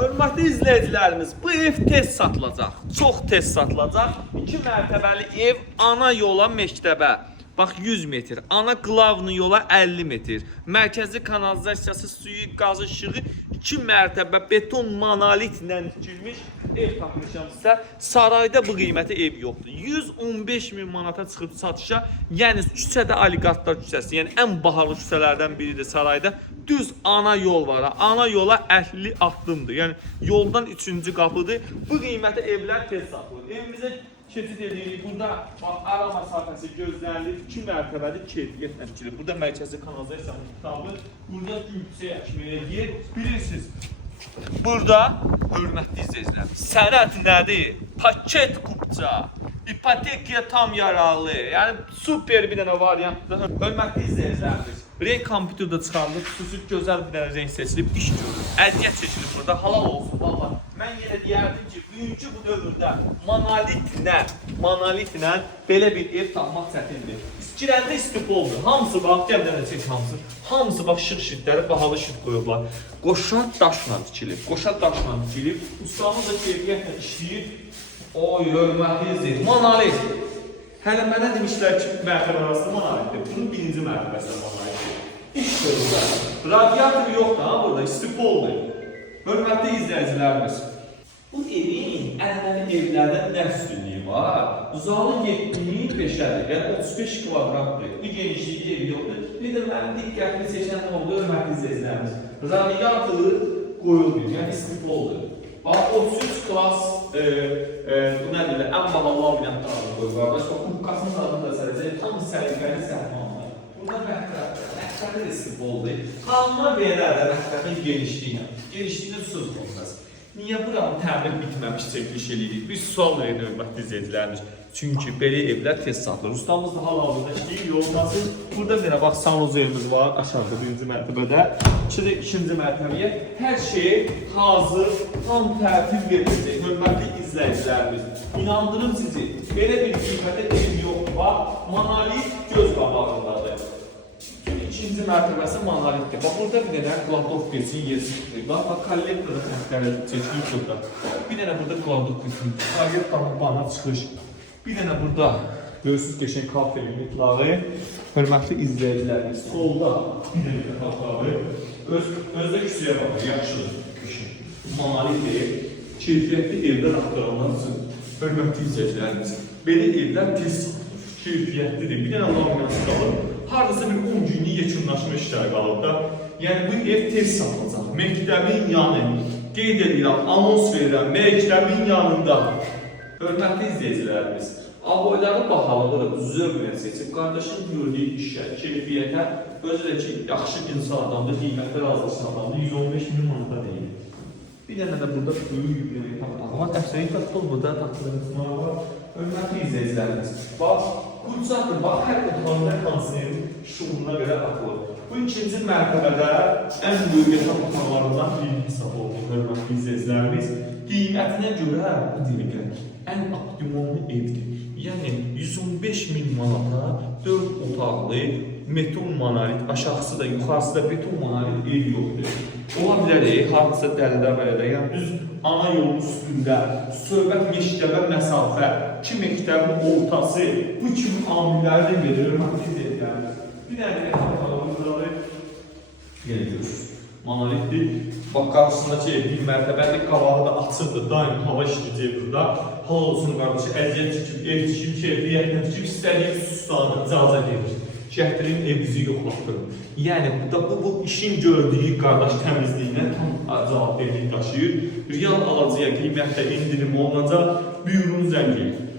Hörmətli izləyicilərimiz, bu ev tez satılacaq. Çox tez satılacaq. 2 mərtəbəli ev, ana yola, məktəbə. Bax 100 metr, ana qlavni yola 50 metr. Mərkəzi kanalizasiyası, suyu, qazı, işığı 2 mərtəbə beton monolitlə tikilmiş ev tapmışam sizə. Sarayda bu qiymətə ev yoxdur. 115 min manata çıxıb satışa. Yəni küçədə Aliqatlar küçəsi, yəni ən bahalı küçələrdən biridir sarayda. Düz ana yol var. Ana yola 50 addımdır. Yəni yoldan 3-cü qapıdır. Bu qiymətə evlər tez satılır. Evimizə keçid edirik. Burada ara məsafəsi gözlənilir. 2 mərtəbəli keyfiyyətlə tikilir. Burada mərkəzi kanalizasiyanın kitabı. Burada gülçə əkməyə yer. Bilirsiniz. Burada hörmətli izləyicilər, sənət nədir? Paket kupça, ipotekaya tam yararlı, yəni super bir dənə variantdır. Hörmətli izləyicilərimiz, renk kompüterdə çıxarılıb, xüsusi gözəl bir dənə renk seçilib, iş görür, əziyyət çəkilir burada, halal olsun valla. Mən yenə deyərdim ki, bugünkü bu dövrdə monolitlə belə bir ev tapmaq çətindir. Girəndə istipoldur. Hamısı bax, gəl dənə çək hamısı. Hamısı bax şıx şitləri, bahalı şit qoyublar. Qoşa daşla tikilib. Qoşa daşla tikilib. Ustamız da keyfiyyətlə işləyir. Oy, hörmətli izləyir. Monolit. Hələ mənə demişlər ki, mərtəbə arasında monolitdir. Bunun birinci mərtəbəsi monolitdir. İş görürlər. Radiator yoxdur ha burada, istipoldur. Hörmətli izləyicilərimiz. Bu evin ənənəvi evlərdən nə üstünlüyü var? Uzalı 75'ədir, yəni 35 kvadratdır. Bu genişliyi ev yoxdur. Bir də mənim diqqətimi seçən nə oldu? Hörmətli izləyicilərimiz. Radiatoru qoyulmuyor, yəni istipoldur. Bax, 33 klas, bu nə deyirlər, ən bahalı laminatlarını qoyurlar. Bax, kubkasının adını da sərəcək, tam səliqəli səhmanlar. Burada mətbəxdə də istipoldur. Qalma verər də mətbəxin genişliyinə. Genişliyinə söz olmaz. Niyə buranın təmir bitməmiş çəkiliş edirik? Bir sual verin hörmətli izləyicilərimiz. Çünki belə evlər tez satılır. Ustamız da hal-hazırda işləyir, yoldasın. Burada bir dənə bax sanuzerimiz var, aşağıda birinci mərtəbədə. İkinci mərtəbəyə hər şey hazır, tam tərtib veriləcək. Hörmətli izləyicilərimiz, inandırım sizi, belə bir qiymətə ev yox. Bax, monolit göz qabağındadır. İkinci mərtəbəsi monolitdir. Bax, burada bir dənə qladov için yer çıxdır. Bax, kollektorda tərkləri çəkilib burada. Bir dənə burada qladov için. Kollektorun bana çıxış. Bir dənə burada görürsünüz geçən kafe unitları. Hörmətli izləyicilərimiz, solda bir dənə qapıları. Özdə küçüyə baxır, yaxşıdır. Monolitdir. Keyfiyyətli evlər axtaranlar üçün. Hörmətli izləyicilərimiz, belə evlər tez keyfiyyətlidir. Bir dənə laminatı qalır. Hardasa bir 10 günlük yekunlaşma işləri qalıb da. Yəni bu ev tez satılacaq. Məktəbin yanı, qeyd edirəm, anons verirəm, məktəbin yanında. Hörmətli izləyicilərimiz, aboyları bahalıdır, zövqlə seçib, qardaşın gördüyü işə, keyfiyyətə, özü də ki, yaxşı insan adamdır, qiymətə razılaşan adamdır, 115 min manata deyil. Bir dənə də burada böyük bir tapmaq var. Əksəri tapdıq, burada tapdığımız var. Hörmətli izləyicilərimiz, bax, qurcaqdır, bax, hər otağında konsiyerin şuuruna belə atılır. Bu ikinci mərtəbədə ən böyük yataq otaqlarından biri hesab oldu, hörmətli izləyicilərimiz. Qiymətinə görə bu dəqiqə ən optimallı evdir. Yəni 115 min manata 4 otaqlı beton monolit, aşağısı da, yuxarısı da beton monolit ev yoxdur. Ola bilər, hardasa dəlidə belədə, yəni düz ana yolun üstündə, söhbət məktəbə məsafə, 2 məktəbin ortası, bu kimi amilləri də verir, hörmətli izləyicilərimiz. Bir dənə qapıları görürsünüz. Monolitdir. Bax, qarşısındakı bir mərtəbəli qavağı da açıqdır, daim hava işləyəcək burada. Halal olsun qardaşı, əziyyət çəkib, ev çəkib, keyfiyyətlə çəkib, istədiyi suslarını icazə verir. Şəhətlərin evizi yoxlatdır. Yəni, bu işin gördüyü qardaş təmizliyinə tam cavabdehlik daşıyır. Real alıcıya qiymətdə indirim olunacaq, buyurun zəng edin.